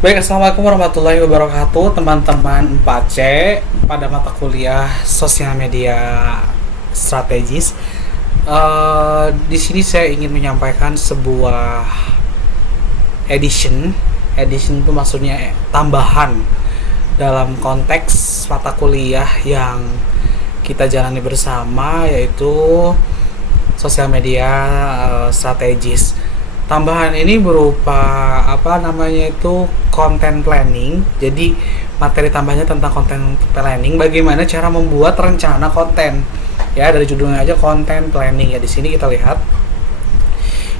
Baik, Assalamualaikum warahmatullahi wabarakatuh, teman-teman 4C pada mata kuliah sosial media strategis. Di sini saya ingin menyampaikan sebuah edition. Edition itu maksudnya tambahan dalam konteks mata kuliah yang kita jalani bersama, yaitu sosial media strategis. Tambahan ini berupa content planning. Jadi materi tambahnya tentang content planning, bagaimana cara membuat rencana konten. Ya, dari judulnya aja content planning ya. Di sini kita lihat.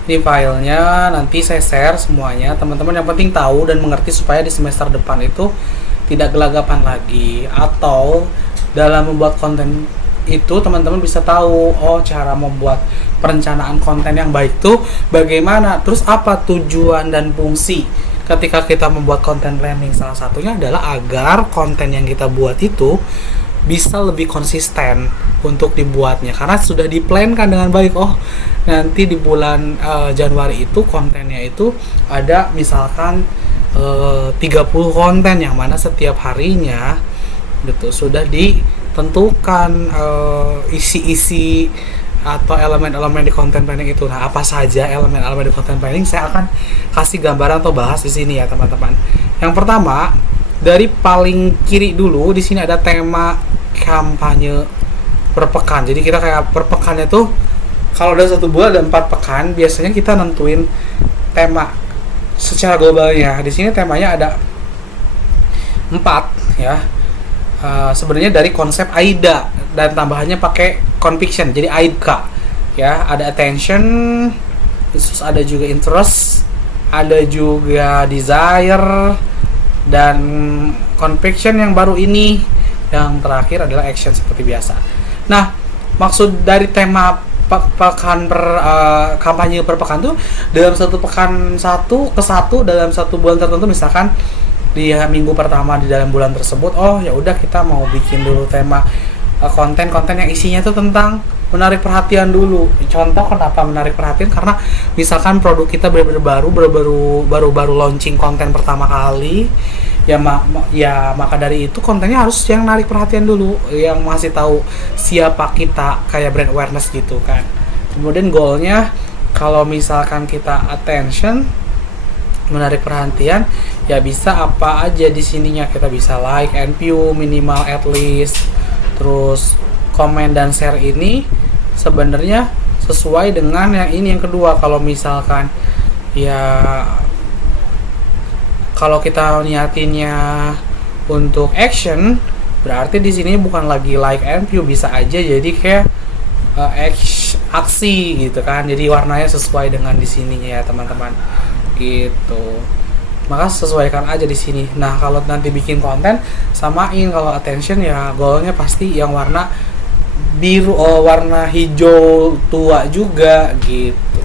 Ini filenya, nanti saya share semuanya. Teman-teman yang penting tahu dan mengerti supaya di semester depan itu tidak gelagapan lagi, atau dalam membuat konten itu teman-teman bisa tahu cara membuat perencanaan konten yang baik tuh bagaimana, terus apa tujuan dan fungsi ketika kita membuat konten planning. Salah satunya adalah agar konten yang kita buat itu bisa lebih konsisten untuk dibuatnya, karena sudah diplankan dengan baik. Nanti di bulan Januari itu kontennya itu ada misalkan 30 konten, yang mana setiap harinya gitu sudah ditentukan isi-isi atau elemen-elemen di content planning itu. Nah, apa saja elemen-elemen di content planning, saya akan kasih gambaran atau bahas di sini ya, teman-teman. Yang pertama, dari paling kiri dulu, di sini ada tema kampanye per pekan. Jadi kita kayak per pekannya tuh, kalau udah 1 bulan ada 4 pekan, biasanya kita nentuin tema secara globalnya. Di sini temanya ada 4 ya. Sebenarnya dari konsep AIDA dan tambahannya pakai conviction, jadi AIDA ya. Ada attention, terus ada juga interest, ada juga desire, dan conviction yang baru ini. Yang terakhir adalah action seperti biasa. Nah, maksud dari tema kampanye per pekan tuh, dalam satu pekan dalam satu bulan tertentu, misalkan di minggu pertama di dalam bulan tersebut, ya udah kita mau bikin dulu tema konten-konten yang isinya tuh tentang menarik perhatian dulu. Contoh kenapa menarik perhatian, karena misalkan produk kita baru launching konten pertama kali ya, maka dari itu kontennya harus yang menarik perhatian dulu, yang masih tahu siapa kita, kayak brand awareness gitu kan. Kemudian goalnya, kalau misalkan kita attention, menarik perhatian, ya bisa apa aja di sininya. Kita bisa like and view minimal at least, terus komen dan share. Ini sebenarnya sesuai dengan yang ini, yang kedua. Kalau misalkan kalau kita niatinnya untuk action, berarti di sini bukan lagi like and view, bisa aja jadi kayak aksi gitu kan. Jadi warnanya sesuai dengan di sininya ya, teman-teman. Gitu. Maka sesuaikan aja di sini. Nah, kalau nanti bikin konten, samain. Kalau attention ya goalnya pasti yang warna biru, warna hijau tua juga gitu.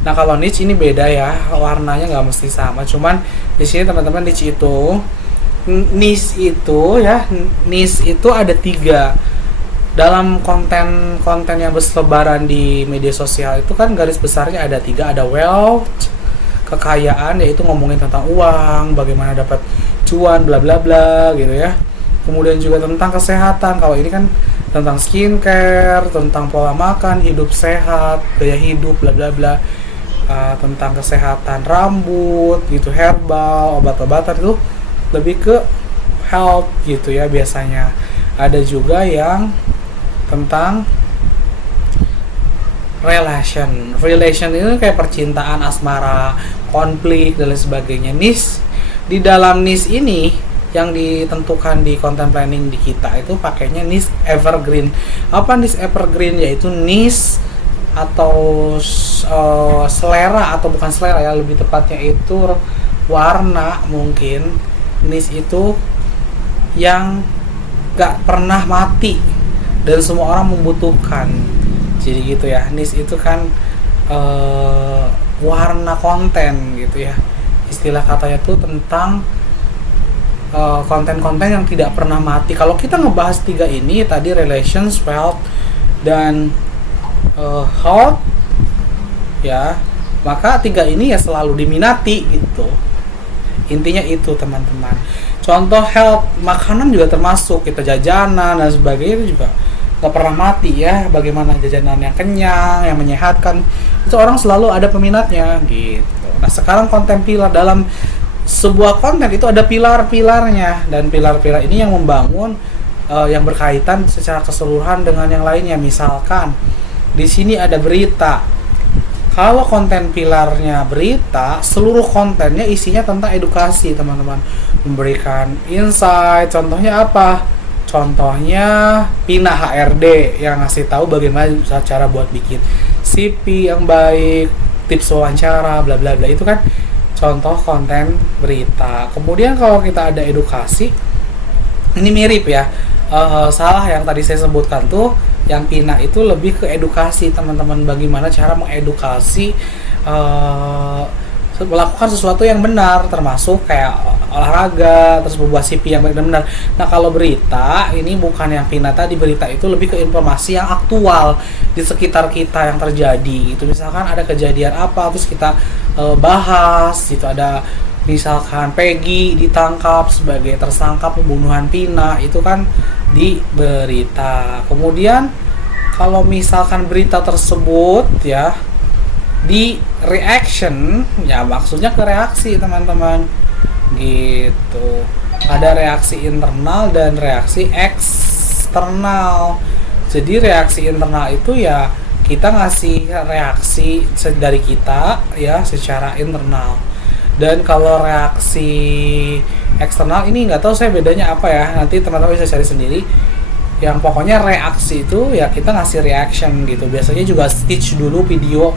Nah, kalau niche ini beda ya, warnanya nggak mesti sama. Cuman di sini teman-teman, niche itu ada 3. Dalam konten yang berselebaran di media sosial itu kan garis besarnya ada 3. Ada wealth, kekayaan, yaitu ngomongin tentang uang, bagaimana dapat cuan, bla bla bla gitu ya. Kemudian juga tentang kesehatan. Kalau ini kan tentang skincare, tentang pola makan, hidup sehat, gaya hidup, bla bla bla. Tentang kesehatan rambut gitu, herbal, obat-obatan, itu lebih ke health gitu ya biasanya. Ada juga yang tentang relation itu kayak percintaan, asmara, konflik, dan lain sebagainya. Di dalam niche ini yang ditentukan di content planning di kita itu pakainya niche evergreen. Apa niche evergreen? Yaitu niche atau selera, atau bukan selera ya, lebih tepatnya itu warna mungkin. Niche itu yang gak pernah mati dan semua orang membutuhkan. Jadi gitu ya, niche itu kan warna konten gitu ya. Istilah katanya tuh tentang konten-konten yang tidak pernah mati. Kalau kita ngebahas 3 ini tadi, relations, wealth, dan health ya, maka 3 ini ya selalu diminati gitu. Intinya itu teman-teman. Contoh health, makanan juga termasuk, kita jajanan dan sebagainya itu juga nggak pernah mati ya. Bagaimana jajanan yang kenyang, yang menyehatkan, itu orang selalu ada peminatnya gitu. Nah sekarang konten pilar, dalam sebuah konten itu ada pilar-pilarnya, dan pilar-pilar ini yang membangun yang berkaitan secara keseluruhan dengan yang lainnya. Misalkan di sini ada berita. Kalau konten pilarnya berita, seluruh kontennya isinya tentang edukasi teman-teman, memberikan insight. Contohnya apa? Contohnya Pina HRD yang ngasih tahu bagaimana cara buat bikin CV yang baik, tips wawancara, bla bla bla. Itu kan contoh konten berita. Kemudian kalau kita ada edukasi, ini mirip ya. Salah yang tadi saya sebutkan tuh, yang Pina itu lebih ke edukasi teman-teman, bagaimana cara mengedukasi melakukan sesuatu yang benar, termasuk kayak olahraga, terus membuat CV yang baik dan benar. Nah kalau berita ini bukan yang Pina tadi, berita itu lebih ke informasi yang aktual di sekitar kita yang terjadi. Itu misalkan ada kejadian apa, terus kita bahas. Itu ada misalkan Peggy ditangkap sebagai tersangka pembunuhan Pina, itu kan di berita. Kemudian kalau misalkan berita tersebut ya di reaction, ya maksudnya ke reaksi teman-teman gitu. Ada reaksi internal dan reaksi eksternal. Jadi reaksi internal itu ya kita ngasih reaksi dari kita ya secara internal. Dan kalau reaksi eksternal ini nggak tahu saya bedanya apa ya, nanti teman-teman bisa cari sendiri. Yang pokoknya reaksi itu ya kita ngasih reaction gitu. Biasanya juga stitch dulu video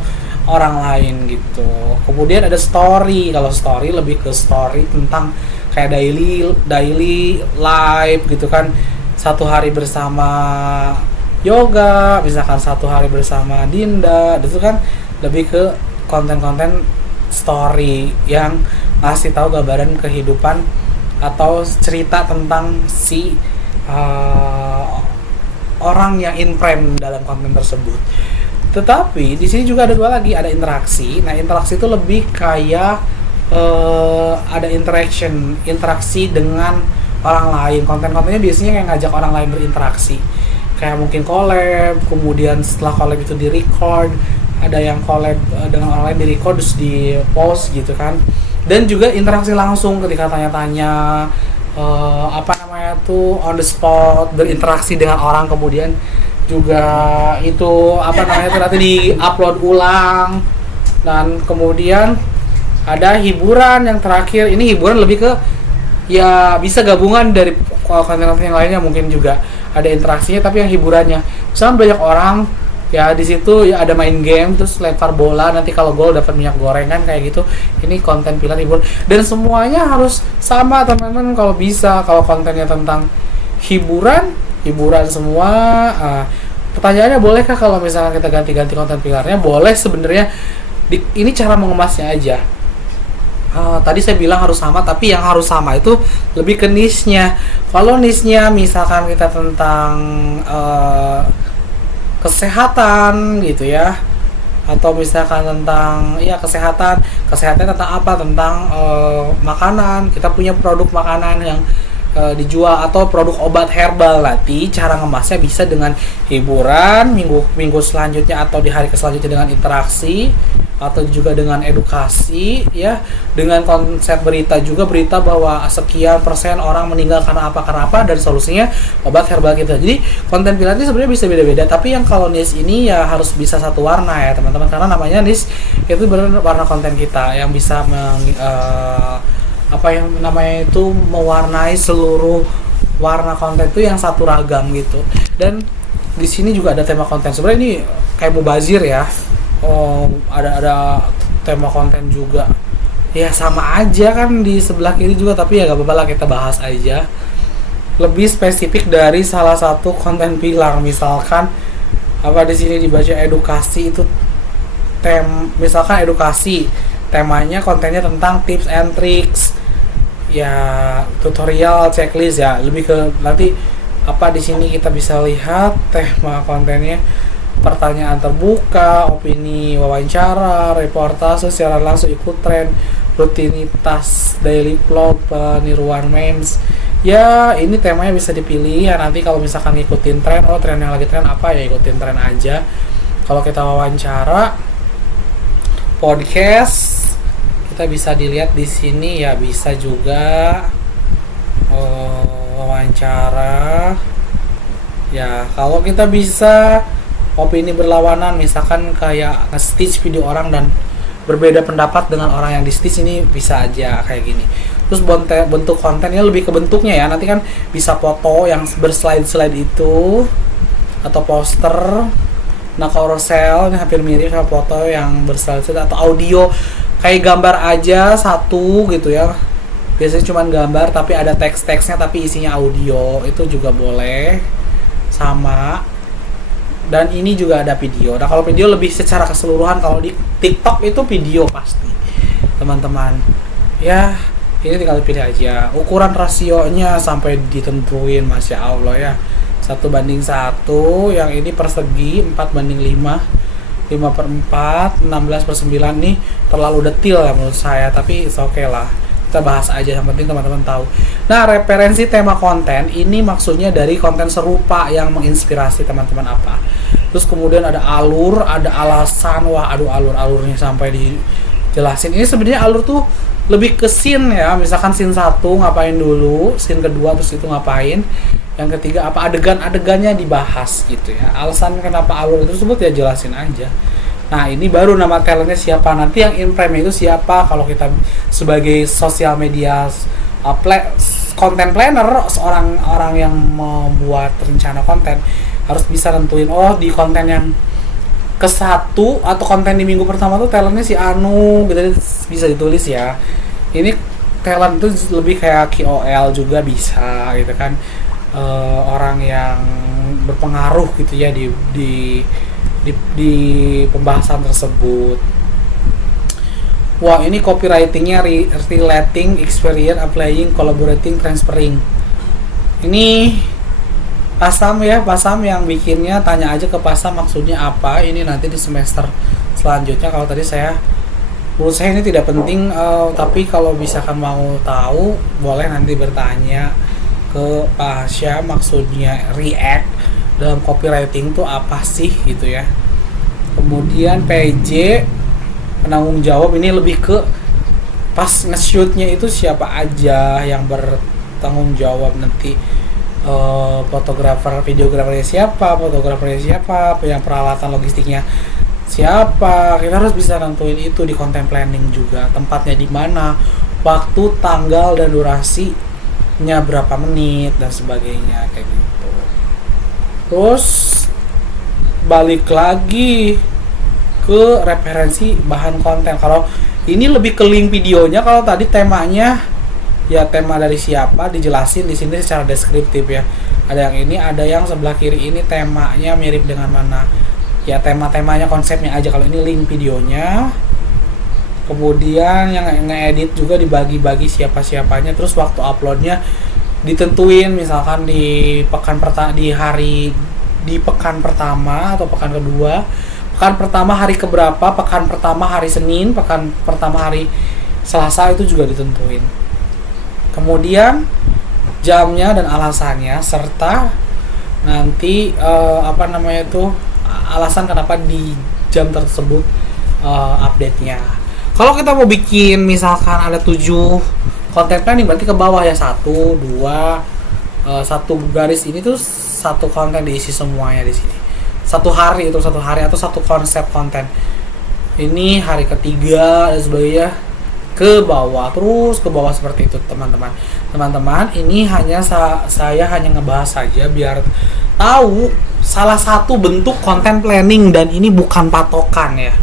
orang lain gitu. Kemudian ada story. Kalau story lebih ke story tentang kayak daily life gitu kan. Satu hari bersama yoga, misalkan satu hari bersama Dinda, itu kan lebih ke konten-konten story yang ngasih tahu gambaran kehidupan atau cerita tentang si orang yang in frame dalam konten tersebut. Tetapi di sini juga ada dua lagi, ada interaksi. Nah interaksi itu lebih kayak ada interaksi dengan orang lain. Konten-kontennya biasanya kayak ngajak orang lain berinteraksi, kayak mungkin collab, kemudian setelah collab itu di record, ada yang collab dengan orang lain di record terus di post gitu kan. Dan juga interaksi langsung ketika tanya-tanya on the spot, berinteraksi dengan orang, kemudian juga itu nanti di-upload ulang. Dan kemudian ada hiburan yang terakhir. Ini hiburan lebih ke ya bisa gabungan dari konten-konten yang lainnya, mungkin juga ada interaksinya tapi yang hiburannya. Misalnya banyak orang ya di situ ya ada main game terus lempar bola, nanti kalau gol dapat minyak goreng kan kayak gitu. Ini konten pilar hiburan dan semuanya harus sama teman-teman kalau bisa. Kalau kontennya tentang hiburan semua. Pertanyaannya bolehkah kalau misalkan kita ganti-ganti konten pilarnya? Boleh sebenarnya. Ini cara mengemasnya aja. Tadi saya bilang harus sama, tapi yang harus sama itu lebih ke niche-nya. Kalau niche-nya misalkan kita tentang kesehatan gitu ya, atau misalkan tentang ya kesehatan tentang apa, tentang makanan, kita punya produk makanan yang dijual atau produk obat herbal, nanti cara ngemasnya bisa dengan hiburan, minggu selanjutnya atau di hari selanjutnya dengan interaksi, atau juga dengan edukasi ya, dengan konsep berita juga, berita bahwa sekian persen orang meninggal karena apa dan solusinya obat herbal kita. Jadi konten pilar ini sebenarnya bisa beda-beda, tapi yang kalau niche ini ya harus bisa satu warna ya teman-teman, karena namanya niche itu benar warna konten kita yang bisa mewarnai seluruh warna konten itu yang satu ragam gitu. Dan di sini juga ada tema konten. Sebenarnya ini kayak mubazir ya. Ada tema konten juga. Ya sama aja kan di sebelah kiri juga, tapi ya gak apa-apa lah kita bahas aja. Lebih spesifik dari salah satu konten pilar, misalkan di sini dibaca edukasi itu misalkan edukasi, temanya kontennya tentang tips and tricks. Ya tutorial, checklist ya, lebih ke nanti di sini kita bisa lihat tema kontennya. Pertanyaan terbuka, opini, wawancara, reportase secara langsung, ikut tren, rutinitas daily vlog, peniruan memes. Ya ini temanya bisa dipilih ya, nanti kalau misalkan ngikutin tren, oh tren yang lagi tren apa ya, ikutin tren aja. Kalau kita wawancara, podcast, kita bisa dilihat di sini ya, bisa juga wawancara. Ya kalau kita bisa opini berlawanan, misalkan kayak nge-stitch video orang dan berbeda pendapat dengan orang yang di-stitch, ini bisa aja kayak gini. Terus bentuk kontennya lebih ke bentuknya ya, nanti kan bisa foto yang berslide-slide itu atau poster. Nah carousel ini hampir mirip sama foto yang berslide-slide, atau audio kayak gambar aja satu gitu ya. Biasanya cuma gambar tapi ada teks-teksnya tapi isinya audio, itu juga boleh. Sama. Dan ini juga ada video. Nah kalau video lebih secara keseluruhan, kalau di TikTok itu video pasti teman-teman ya. Ini tinggal pilih aja, ukuran rasionya sampai ditentuin, masya Allah ya, 1:1. Yang ini persegi 4:5, 5/4, 16/9. Nih terlalu detail ya menurut saya, tapi oke lah, kita bahas aja, yang penting teman-teman tahu. Nah referensi tema konten ini maksudnya dari konten serupa yang menginspirasi teman-teman apa. Terus kemudian ada alur, ada alasan. Wah aduh, alurnya sampai dijelasin. Ini sebenarnya alur tuh lebih ke scene ya, misalkan scene 1 ngapain dulu, scene kedua terus itu ngapain, yang ketiga apa, adegan-adegannya dibahas gitu ya. Alasan kenapa alur itu tersebut ya jelasin aja. Nah ini baru nama talentnya siapa, nanti yang in-frame itu siapa. Kalau kita sebagai sosial media content planner, seorang orang yang membuat rencana konten, harus bisa nentuin, oh di konten yang ke-1 atau konten di minggu pertama tuh talentnya si Anu gitu, bisa ditulis ya. Ini talent itu lebih kayak KOL juga bisa gitu kan, orang yang berpengaruh gitu ya di pembahasan tersebut. Wah ini copywritingnya relating, experience, applying, collaborating, transferring. Ini Pasam ya, Pasam yang bikinnya, tanya aja ke Pasam maksudnya apa. Ini nanti di semester selanjutnya. Kalau tadi menurut saya ini tidak penting, tapi kalau misalkan mau tahu boleh nanti bertanya ke Pasya, maksudnya react dalam copywriting itu apa sih gitu ya. Kemudian PJ, penanggung jawab, ini lebih ke pas nge-shootnya itu siapa aja yang bertanggung jawab nanti. Fotografer, videografernya siapa, yang peralatan logistiknya siapa. Kita harus bisa nentuin itu di content planning juga. Tempatnya di mana, waktu, tanggal, dan durasinya berapa menit dan sebagainya kayak gitu. Terus balik lagi ke referensi bahan konten. Kalau ini lebih ke link videonya, kalau tadi temanya ya tema dari siapa dijelasin di sini secara deskriptif ya. Ada yang ini, ada yang sebelah kiri ini temanya mirip dengan mana. Ya tema-temanya, konsepnya aja. Kalau ini link videonya. Kemudian yang nge-edit juga dibagi-bagi siapa-siapanya. Terus waktu uploadnya ditentuin, misalkan di pekan pertama atau pekan kedua. Pekan pertama hari keberapa, pekan pertama hari Senin, pekan pertama hari Selasa, itu juga ditentuin. Kemudian jamnya dan alasannya, serta nanti alasan kenapa di jam tersebut update-nya. Kalau kita mau bikin misalkan ada 7 konten planning, berarti ke bawah ya 1, 2, 1 garis ini tuh 1 konten diisi semuanya di sini. 1 hari atau 1 konsep konten. Ini hari ketiga dan sebagainya, ke bawah, terus ke bawah seperti itu teman-teman. Ini hanya saya hanya ngebahas saja biar tahu salah satu bentuk content planning, dan ini bukan patokan ya.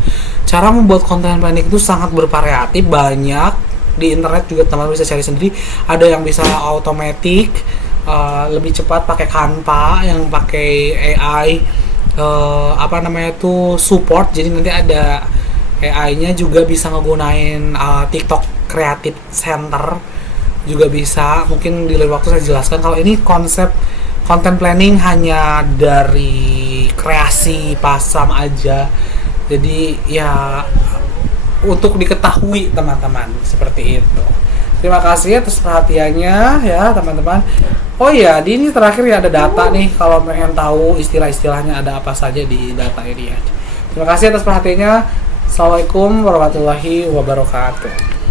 Cara membuat content planning itu sangat bervariatif, banyak di internet juga teman-teman bisa cari sendiri. Ada yang bisa automatic, lebih cepat pakai Canva, yang pakai AI support. Jadi nanti ada AI-nya juga bisa ngegunain TikTok Creative Center juga bisa. Mungkin di lain waktu saya jelaskan. Kalau ini konsep content planning hanya dari kreasi Pasam aja. Jadi ya untuk diketahui teman-teman, seperti itu. Terima kasih atas perhatiannya ya teman-teman. Oh iya, di ini terakhir ya ada data nih, kalau pengen tahu istilah-istilahnya ada apa saja di data ini ya. Terima kasih atas perhatiannya. Assalamualaikum warahmatullahi wabarakatuh.